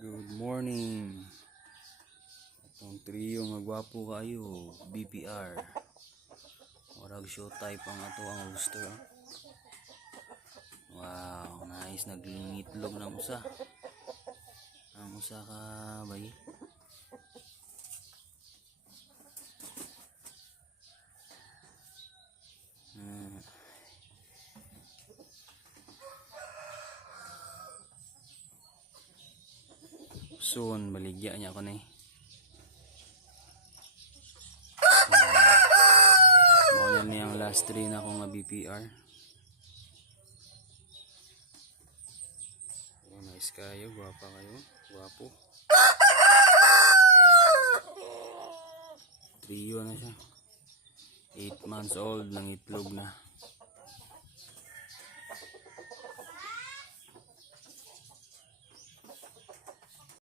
Good morning. Itong trio nga gwapo kayo, BPR. Murag show type ang ato ang rooster. Wow, nice, naglitlog ng usa. Ang usa ka bay. Soon baligya niya ako na eh. Muna niyang last 3 na akong BPR. Oh, nice kayo, guwapa kayo, guwapo. Trio na siya. 8 months old, nang itlog na.